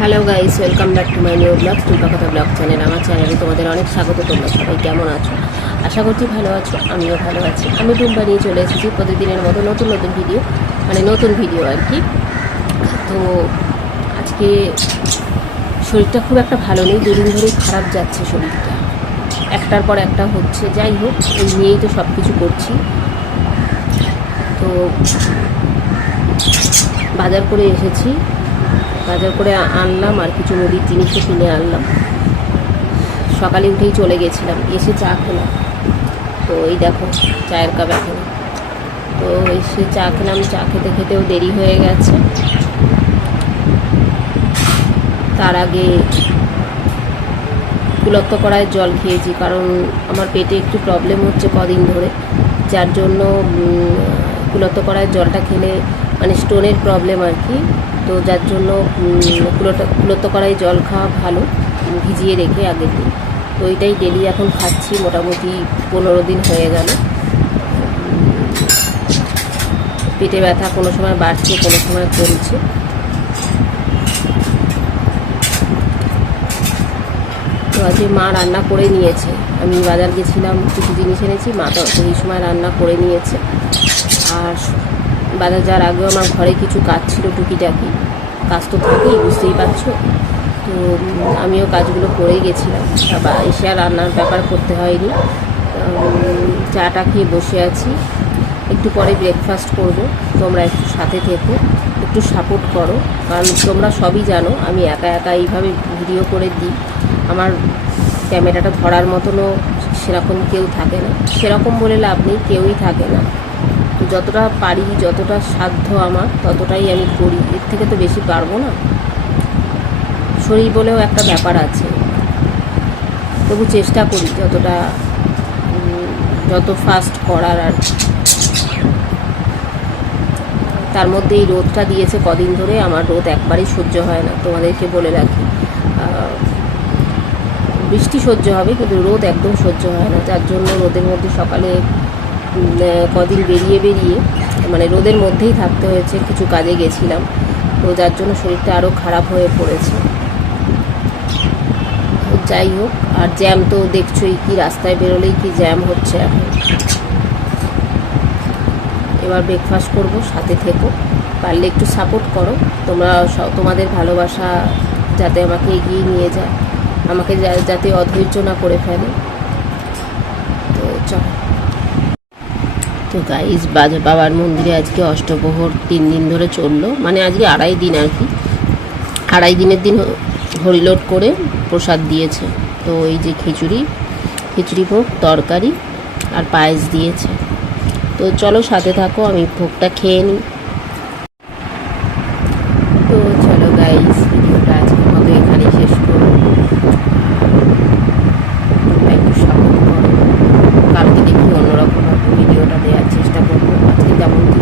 Hello guys welcome back to my new blog কথা blog channel আমার চ্যানেলে তোমাদের অনেক স্বাগত তোমরা সবাই কেমন আছো? আশা করছি ভালো আছো, আমিও ভালো আছি। আমি টুম্পা নিয়ে চলে এসেছি প্রতিদিনের মতো নতুন নতুন ভিডিও মানে নতুন ভিডিও আর কি। তো আজকে শরীরটা খুব একটা ভালো নেই, দুদিন ধরেই খারাপ যাচ্ছে শরীরটা। একটার পর একটা হচ্ছে, যাই হোক, এই নিয়েই তো সব কিছু করছি। তো বাজার করে এসেছি। বাজার করে আনলাম আর কিছু মুদির জিনিসও কিনে আনলাম। সকালে উঠেই চলে গেছিলাম, এসে চা খেলাম। তো এই দেখো, চায়ের কাপ এখন। তো এসে চা খেলাম, চা খেতে খেতেও দেরি হয়ে গেছে। তার আগে কুলত্ব করায় জল খেয়েছি, কারণ আমার পেটে একটু প্রবলেম হচ্ছে কদিন ধরে। যার জন্য কুলত্ব করায় জলটা খেলে মানে স্টোনের প্রবলেম আর কি। তো যার জন্য কুলত্ব কুলত্ব করায় জল খাওয়া ভালো ভিজিয়ে রেখে আগের দিন। তো ওইটাই ডেলি এখন খাচ্ছি, মোটামুটি পনেরো দিন হয়ে গেল। পেটে ব্যথা কোনো সময় বাড়ছে, কোনো সময় কমছে। তো আজকে মা রান্না করে নিয়েছে। আমি বাজার গেছিলাম, কিছু জিনিস এনেছি, মা তো এই সময় রান্না করে নিয়েছে। আর বাজার যাওয়ার আগেও আমার ঘরে কিছু কাজ ছিল টুকিটাকি। কাজ তো থাকেই, বুঝতেই পারছ? তো আমিও কাজগুলো করেই গেছিলাম। বা এসে আর রান্নার ব্যাপার করতে হয়নি। চাটা খেয়ে বসে আছি। একটু পরে ব্রেকফাস্ট করব। তোমরা একটু সাথে থেকো। একটু সাপোর্ট করো। কারণ তোমরা সবই জানো, আমি একা একা এইভাবে ভিডিও করে দিই। আমার ক্যামেরাটা ধরার মতনও সেরকম কেউ থাকে না। সেরকম বলে লাভ নেই, কেউই থাকে না। যতটা পারি, যতটা সাধ্য আমার, ততটাই আমি করি। এর থেকে তো বেশি পারব না। শরীর বলেও একটা ব্যাপার আছে। তবু চেষ্টা করি যতটা যত ফাস্ট করার আর তার মধ্যে এই রোদটা দিয়েছে কদিন ধরে, আমার রোদ একবারই সহ্য হয় না। তোমাদেরকে বলে রাখি। বৃষ্টি সহ্য হবে, কিন্তু রোদ একদম সহ্য হয় না। যার জন্য রোদের মধ্যে সকালে কদিন বেরিয়ে বেরিয়ে মানে রোদের মধ্যেই থাকতে হয়েছে, কিছু কাজে গেছিলাম। তো যার জন্য শরীরটা আরও খারাপ হয়ে পড়েছে। যাই হোক, আর জ্যাম তো দেখছোই কি রাস্তায় বেরোলেই কি জ্যাম হচ্ছে এখন। এবার ব্রেকফাস্ট করব, সাথে থেকো। পারলে একটু সাপোর্ট করো। তোমরা তোমাদের ভালোবাসা যাতে আমাকে এগিয়ে নিয়ে যায়। আমাকে যাতে অধৈর্য না করে ফেলে। তো চল। তো গাইজ বাবার মন্দিরে আজকে অষ্টপ্রহর তিন দিন ধরে চলল। মানে আজকে আড়াই দিন আর কি। আড়াই দিনের দিন হরিলোট করে প্রসাদ দিয়েছে। তো এই যে খিচুড়ি খিচুড়ি ভোগ, তরকারি আর পায়েস দিয়েছে। তো চলো সাথে থাকো, আমি ভোগটা খেয়ে নিই। домой.